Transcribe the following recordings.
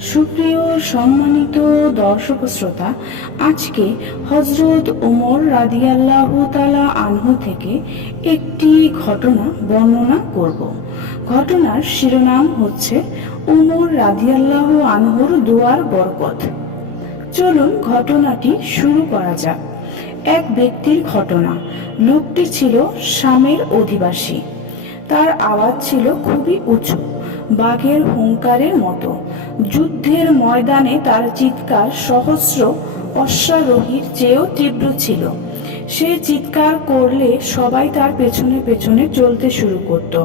সুপ্রিয় সম্মানিত দর্শক শ্রোতা, আজকে হজরত ওমর রাদিয়াল্লাহ তালা আনহু থেকে একটি ঘটনা বর্ণনা করব। ঘটনার শিরোনাম হচ্ছে ওমর রাদিয়াল্লাহ আনহুর দুয়ার বরকত। চলুন ঘটনাটি শুরু করা যাক। এক ব্যক্তির ঘটনা। লোকটি ছিল শামের অধিবাসী। তার আওয়াজ ছিল খুবই উঁচু। বাঘের হুঙ্কারের মতো। যুদ্ধের ময়দানে তার চিৎকার সহস্র অশ্বারোহীর চেয়েও তীব্র ছিল। সে চিৎকার করলে সবাই তার পেছনে পেছনে চলতে শুরু করত।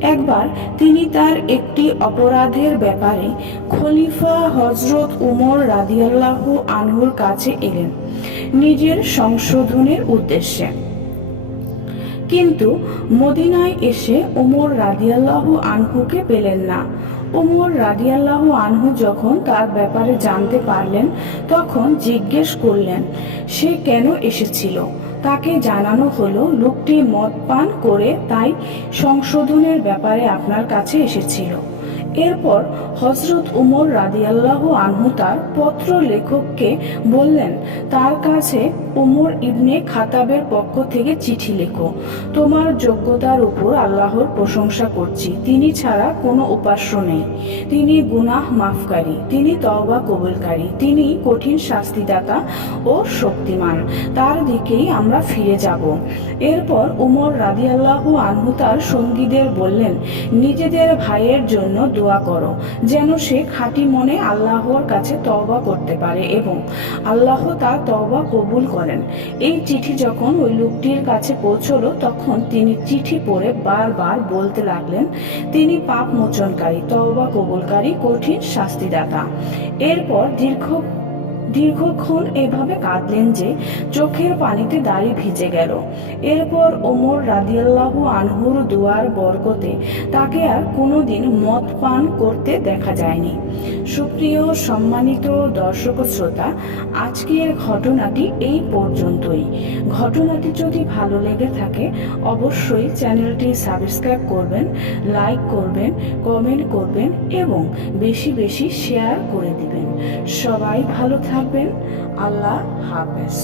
একবার তিনি তার একটি অপরাধের ব্যাপারে খলিফা হজরত উমর রাদিয়াল্লাহু আনহুর কাছে এলেন। নিজের সংশোধনের উদ্দেশ্যে। কিন্তু মদিনায় এসে ওমর রাদিয়াল্লাহ আনহুকে পেলেন না। ওমর রাদিয়াল্লাহ আনহু যখন তার ব্যাপারে জানতে পারলেন, তখন জিজ্ঞেস করলেন, সে কেন এসেছিল? তাকে জানানো হলো, লোকটি মদ পান করে তাই সংশোধনের ব্যাপারে আপনার কাছে এসেছিল। এরপর হজরত উমর রাদিয়াল্লাহু আনহু তার পত্র লেখককে বললেন, তার কাছে উমর ইবনে খাতাবের পক্ষ থেকে চিঠি লেখো। তোমার যোগ্যতার উপর আল্লাহর প্রশংসা করছি। তিনি ছাড়া কোনো উপাস্য নেই। তিনি গুনাহ মাফকারী, তিনি তওবা কবুলকারী, তিনি কঠিন শাস্তিদাতা ও শক্তিমান। তার দিকেই আমরা ফিরে যাব। এরপর উমর রাদিয়াল্লাহু আনহু তার সঙ্গীদের বললেন, নিজেদের ভাইয়ের জন্য দোয়া করো, যেন সে খাঁটি মনে আল্লাহর কাছে তওবা করতে পারে এবং আল্লাহ তা তওবা কবুল করেন। এই চিঠি যখন ওই লোকটির কাছে পৌঁছলো, তখন তিনি চিঠি পড়ে বারবার বলতে লাগলেন, তিনি পাপ মোচনকারী তওবা কবুলকারী, কঠিন শাস্তিদাতা। এরপর দীর্ঘ দীর্ঘক্ষণ এভাবে কাঁদলেন যে চোখের পানিতে দাড়ি ভিজে গেল। এরপর ওমর রাদিয়াল্লাহু আনহুর দুয়ার বরকতে তাকে আর কোনোদিন মদ পান করতে দেখা যায়নি। সুপ্রিয় সম্মানিত দর্শক শ্রোতা, আজকের ঘটনাটি এই পর্যন্তই। ঘটনাটি যদি ভালো লেগে থাকে, অবশ্যই চ্যানেলটি সাবস্ক্রাইব করবেন, লাইক করবেন, কমেন্ট করবেন এবং বেশি বেশি শেয়ার করে দিবেন। সবাই ভালো থাকবেন আল্লাহ হাফেজ।